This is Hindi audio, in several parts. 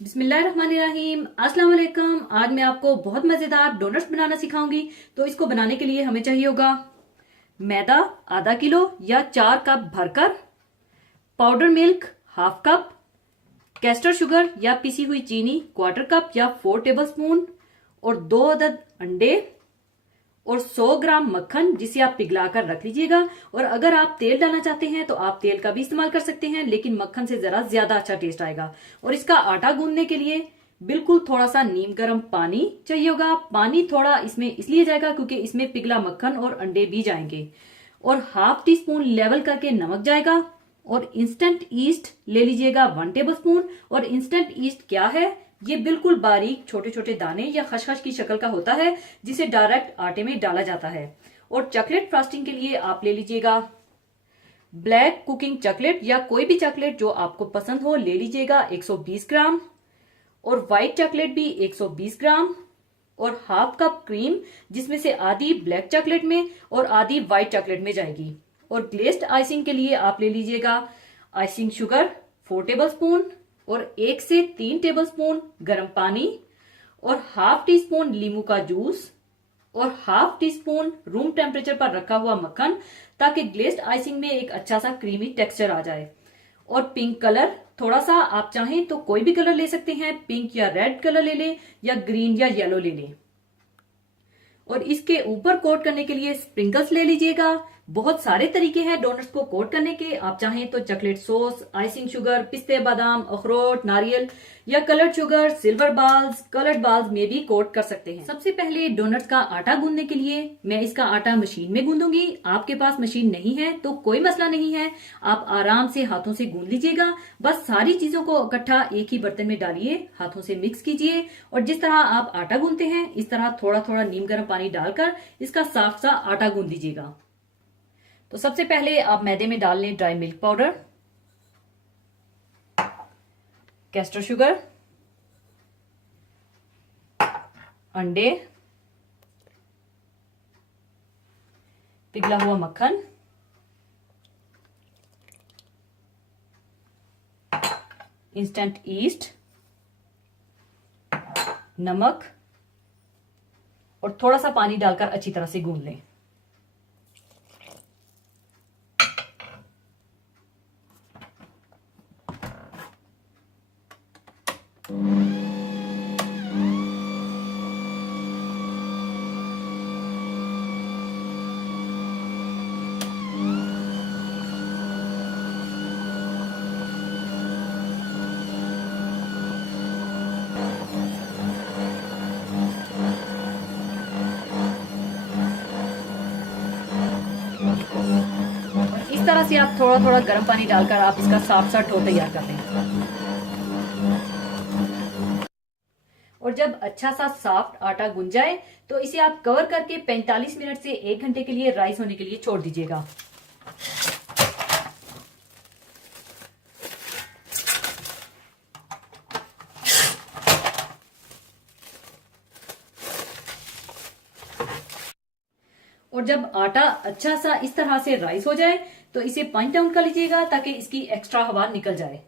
बिस्मिल्लाहिर्रहमानिर्रहीम। अस्सलाम वालेकुम। आज मैं आपको बहुत मजेदार डोनट्स बनाना सिखाऊंगी। तो इसको बनाने के लिए हमें चाहिए होगा मैदा आधा किलो या 4 कप भरकर, powder milk half cup, castor sugar या पिसी हुई चीनी क्वार्टर कप या 4 टेबलस्पून, और 2 अदद अंडे और 100 ग्राम मक्खन जिसे आप पिघला कर रख लीजिएगा। और अगर आप तेल डालना चाहते हैं तो आप तेल का भी इस्तेमाल कर सकते हैं, लेकिन मक्खन से जरा ज्यादा अच्छा टेस्ट आएगा। और इसका आटा गूंदने के लिए बिल्कुल थोड़ा सा नीम गर्म पानी चाहिए होगा। पानी थोड़ा इसमें इसलिए जाएगा क्योंकि इसमें पिघला मक्खन और अंडे भी जाएंगे। और हाफ टी स्पून लेवल करके नमक जाएगा। और इंस्टेंट ईस्ट ले लीजिएगा 1 टेबलस्पून। और इंस्टेंट ईस्ट क्या है? ये बिल्कुल बारीक छोटे छोटे दाने या खसखस की शक्ल का होता है, जिसे डायरेक्ट आटे में डाला जाता है। और चॉकलेट फ्रॉस्टिंग के लिए आप ले लीजिएगा ब्लैक कुकिंग चॉकलेट या कोई भी चॉकलेट जो आपको पसंद हो ले लीजिएगा 120 ग्राम। और व्हाइट चॉकलेट भी 120 ग्राम। और हाफ कप क्रीम, जिसमें से आधी ब्लैक चॉकलेट में और आधी व्हाइट चॉकलेट में जाएगी। और ग्लेस्ड आइसिंग के लिए आप ले लीजिएगा आइसिंग शुगर 4 टेबलस्पून और 1 से 3 टेबलस्पून गर्म पानी और हाफ टी स्पून नींबू का जूस और half tea spoon room temperature पर रखा हुआ मक्खन, ताकि ग्लेस्ड आइसिंग में एक अच्छा सा क्रीमी टेक्सचर आ जाए। और पिंक कलर थोड़ा सा, आप चाहें तो कोई भी कलर ले सकते हैं, पिंक या रेड कलर ले लें या ग्रीन या येलो ले लें। और इसके ऊपर कोट करने के लिए स्प्रिंकल्स ले लीजिएगा। बहुत सारे तरीके हैं डोनट्स को कोट करने के। आप चाहें तो चॉकलेट सॉस, आइसिंग शुगर, पिस्ते बादाम, अखरोट, नारियल या कलर्ड शुगर, सिल्वर बाल्स, कलर्ड बाल्स में भी कोट कर सकते हैं। सबसे पहले डोनट्स का आटा गूंदने के लिए मैं इसका आटा मशीन में गूंदूंगी। आपके पास मशीन नहीं है तो कोई मसला नहीं है, आप आराम से हाथों से गूंद लीजिएगा। बस सारी चीजों को इकट्ठा एक ही बर्तन में डालिए, हाथों से मिक्स कीजिए और जिस तरह आप आटा गूंदते हैं इस तरह थोड़ा थोड़ा नीम गर्म पानी डालकर इसका साफ सा आटा गूंद लीजिएगा। तो सबसे पहले आप मैदे में डाल लें dry milk powder, castor sugar, अंडे, पिघला हुआ मक्खन, इंस्टेंट ईस्ट, नमक और थोड़ा सा पानी डालकर अच्छी तरह से गूंद लें। इस तरह से आप थोड़ा थोड़ा गर्म पानी डालकर आप इसका साफ सा डो तैयार कर लें। और जब अच्छा सा सॉफ्ट आटा गुंज जाए तो इसे आप कवर करके 45 मिनट से 1 घंटे के लिए राइस होने के लिए छोड़ दीजिएगा। और जब आटा अच्छा सा इस तरह से राइस हो जाए तो इसे पंच डाउन कर लीजिएगा ताकि इसकी एक्स्ट्रा हवा निकल जाए।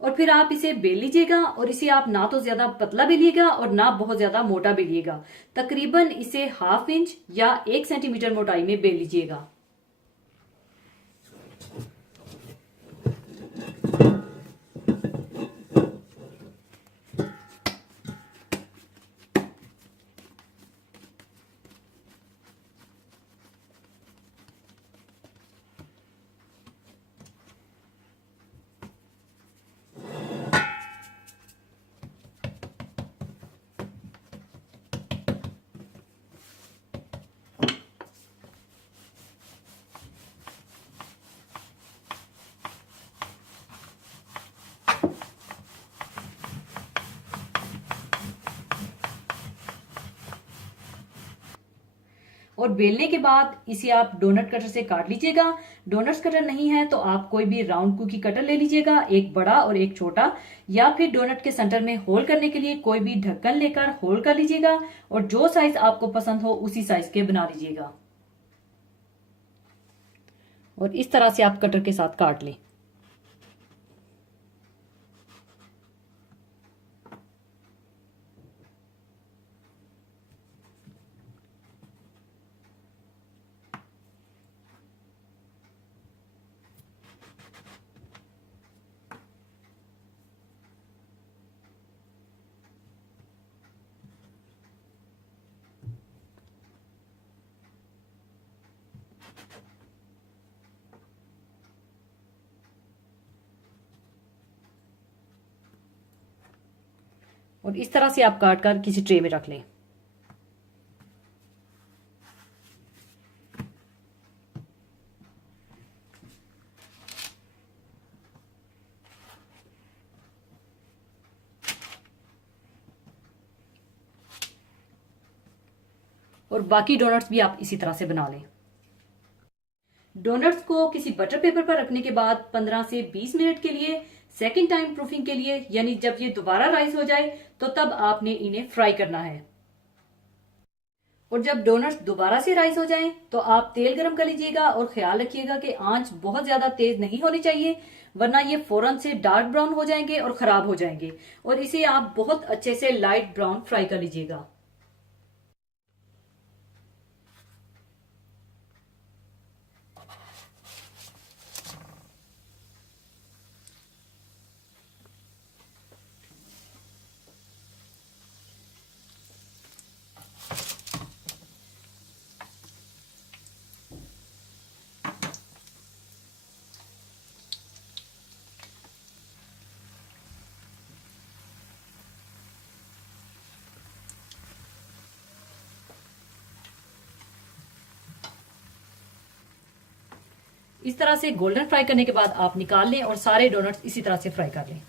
और फिर आप इसे बेल लीजिएगा और इसे आप ना तो ज्यादा पतला बेलिएगा और ना बहुत ज्यादा मोटा बेलिएगा। तकरीबन इसे ½ इंच या 1 सेंटीमीटर मोटाई में बेल लीजिएगा। और बेलने के बाद इसे आप डोनट कटर से काट लीजिएगा। डोनट्स कटर नहीं है तो आप कोई भी राउंड कुकी कटर ले लीजिएगा, एक बड़ा और एक छोटा, या फिर डोनट के सेंटर में होल करने के लिए कोई भी ढक्कन लेकर होल कर लीजिएगा और जो साइज आपको पसंद हो उसी साइज के बना लीजिएगा। और इस तरह से आप कटर के साथ काट लें। और इस तरह से आप काट कर किसी ट्रे में रख लें। और बाकी डोनट्स भी आप इसी तरह से बना लें। डोनट्स को किसी बटर पेपर पर रखने के बाद 15 से 20 मिनट के लिए सेकेंड टाइम प्रूफिंग के लिए, यानी जब ये दोबारा राइस हो जाए तो तब आपने इन्हें फ्राई करना है। और जब डोनट्स दोबारा से राइस हो जाएं तो आप तेल गरम कर लीजिएगा और ख्याल रखिएगा कि आंच बहुत ज्यादा तेज नहीं होनी चाहिए, वरना ये फौरन से डार्क ब्राउन हो जाएंगे और खराब हो जाएंगे। और इसे आप बहुत अच्छे से लाइट ब्राउन फ्राई कर लीजिएगा। इस तरह से गोल्डन फ्राई करने के बाद आप निकाल लें और सारे डोनट्स इसी तरह से फ्राई कर लें।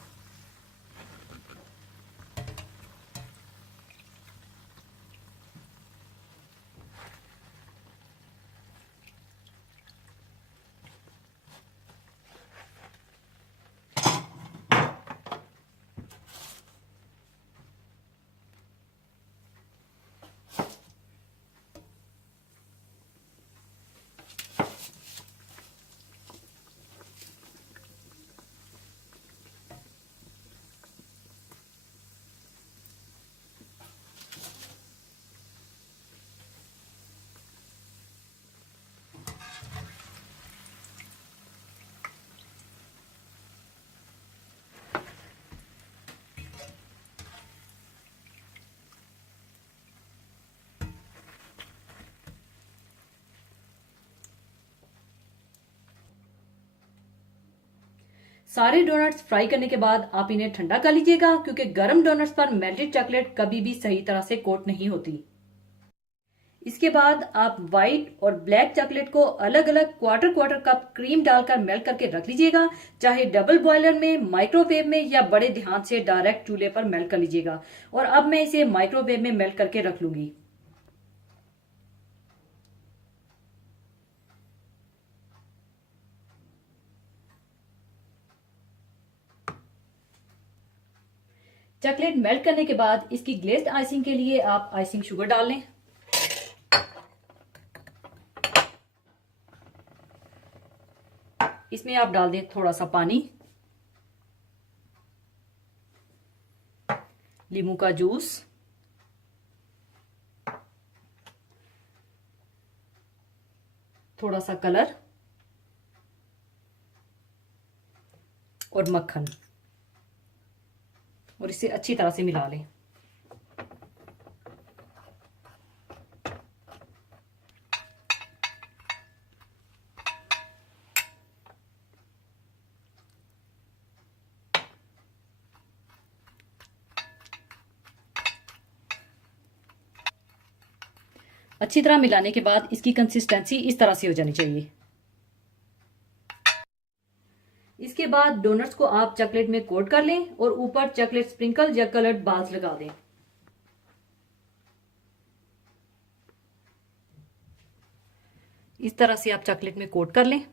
सारे डोनट्स फ्राई करने के बाद आप इन्हें ठंडा कर लीजिएगा, क्योंकि गर्म डोनट्स पर मेल्टेड चॉकलेट कभी भी सही तरह से कोट नहीं होती। इसके बाद आप व्हाइट और ब्लैक चॉकलेट को अलग अलग क्वार्टर क्वार्टर कप क्रीम डालकर मेल्ट करके रख लीजिएगा, चाहे डबल बॉयलर में, माइक्रोवेव में, या बड़े ध्यान से डायरेक्ट चूल्हे पर मेल्ट कर लीजिएगा। और अब मैं इसे माइक्रोवेव में मेल्ट करके रख लूंगी। चॉकलेट मेल्ट करने के बाद इसकी ग्लेज्ड आइसिंग के लिए आप आइसिंग शुगर डाल लें। इसमें आप डाल दें थोड़ा सा पानी, नींबू का जूस, थोड़ा सा कलर और मक्खन, और इसे अच्छी तरह से मिला लें। अच्छी तरह मिलाने के बाद इसकी कंसिस्टेंसी इस तरह से हो जानी चाहिए। इसके बाद डोनट्स को आप चॉकलेट में कोट कर लें और ऊपर चॉकलेट स्प्रिंकल या कलर्ड बाल्स लगा दें। इस तरह से आप चॉकलेट में कोट कर लें।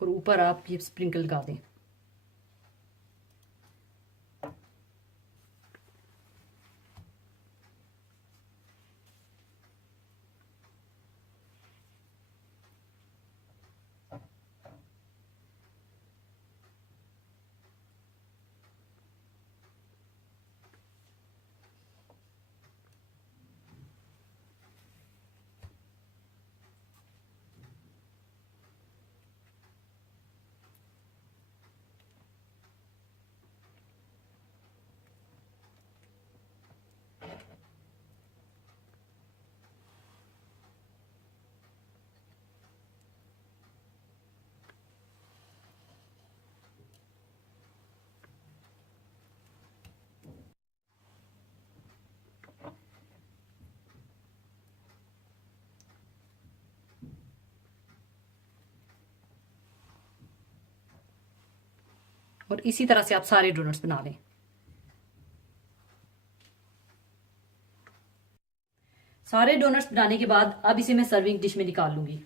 और ऊपर आप ये स्प्रिंकल लगा दें। और इसी तरह से आप सारे डोनट्स बना लें। सारे डोनट्स बनाने के बाद अब इसे मैं सर्विंग डिश में निकाल लूंगी।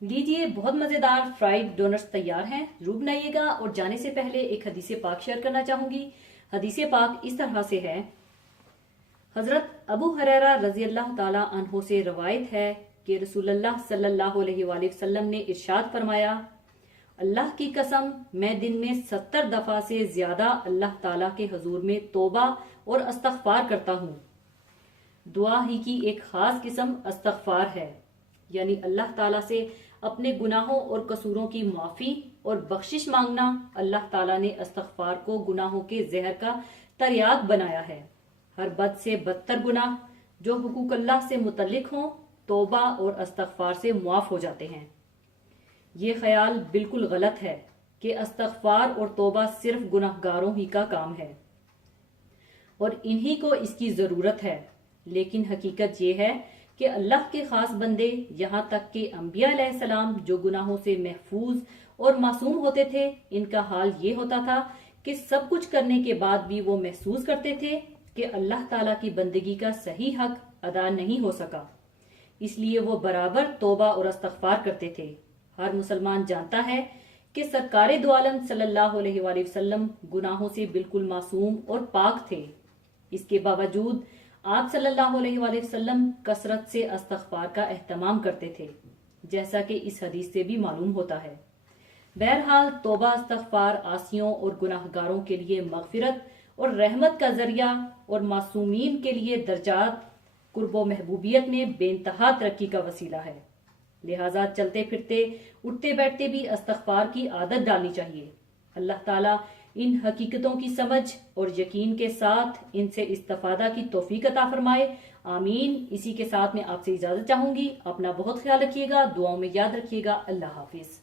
लीजिए, बहुत मजेदार फ्राइड डोनट्स तैयार हैं। जरूर बनाइएगा। और जाने से पहले एक हदीस पाक शेयर करना चाहूंगी। हदीस पाक इस तरह से है। हजरत अबू हुरैरा रजी अल्लाह ताला अन्हो से रवायत है कि रसूलुल्लाह सल्लल्लाहु अलैहि वसल्लम ने इरशाद फरमाया, अल्लाह की कसम, मैं दिन में 70 दफा से ज्यादा अल्लाह ताला के हजूर में तौबा और अस्तगफार करता हूँ। दुआ ही की एक खास किस्म अस्तगफार है, यानी अल्लाह ताला से अपने गुनाहों और कसूरों की माफी और बख्शिश मांगना। अल्लाह ताला ने अस्तगफार को गुनाहों के जहर का तरियाक बनाया है। हर बद से बदतर गुनाह जो हुकूक अल्लाह से मुतल्लिक हों, तौबा और अस्तगफार से मुआफ हो जाते हैं। ये ख्याल बिल्कुल गलत है कि अस्तगफार और तौबा सिर्फ गुनाहगारों ही का काम है और इन्हीं को इसकी जरूरत है। लेकिन हकीकत ये है कि अल्लाह के खास बंदे, यहाँ तक कि अंबिया अलैहिस्सलाम जो गुनाहों से महफूज और मासूम होते थे, इनका हाल ये होता था कि सब कुछ करने के बाद भी वो महसूस करते थे कि अल्लाह ताला की बंदगी का सही हक अदा नहीं हो सका। इसलिए वो बराबर तौबा और इस्तगफार करते थे। हर मुसलमान जानता है कि सरकारे दो आलम सल्लल्लाहु अलैहि वसल्लम गुनाहों से बिल्कुल मासूम और पाक थे। इसके बावजूद आप सल्लल्लाहु अलैहि वसल्लम कसरत से इस्तगफार का एहतमाम करते थे, जैसा कि इस हदीस से भी मालूम होता है। बहरहाल तौबा इस्तगफार आसियों और गुनाहगारों के लिए मगफिरत और रहमत का जरिया और मासूमीन के लिए दर्जात कुर्बो महबूबियत में बेइंतहा तरक्की का वसीला है। लिहाजा चलते फिरते उठते बैठते भी इस्तगफार की आदत डालनी चाहिए। अल्लाह ताला इन हकीकतों की समझ और यकीन के साथ इनसे इस्तिफादा की तौफीक अता फरमाए। आमीन। इसी के साथ मैं आपसे इजाजत चाहूंगी। अपना बहुत ख्याल रखिएगा, दुआओं में याद रखिएगा। अल्लाह हाफिज।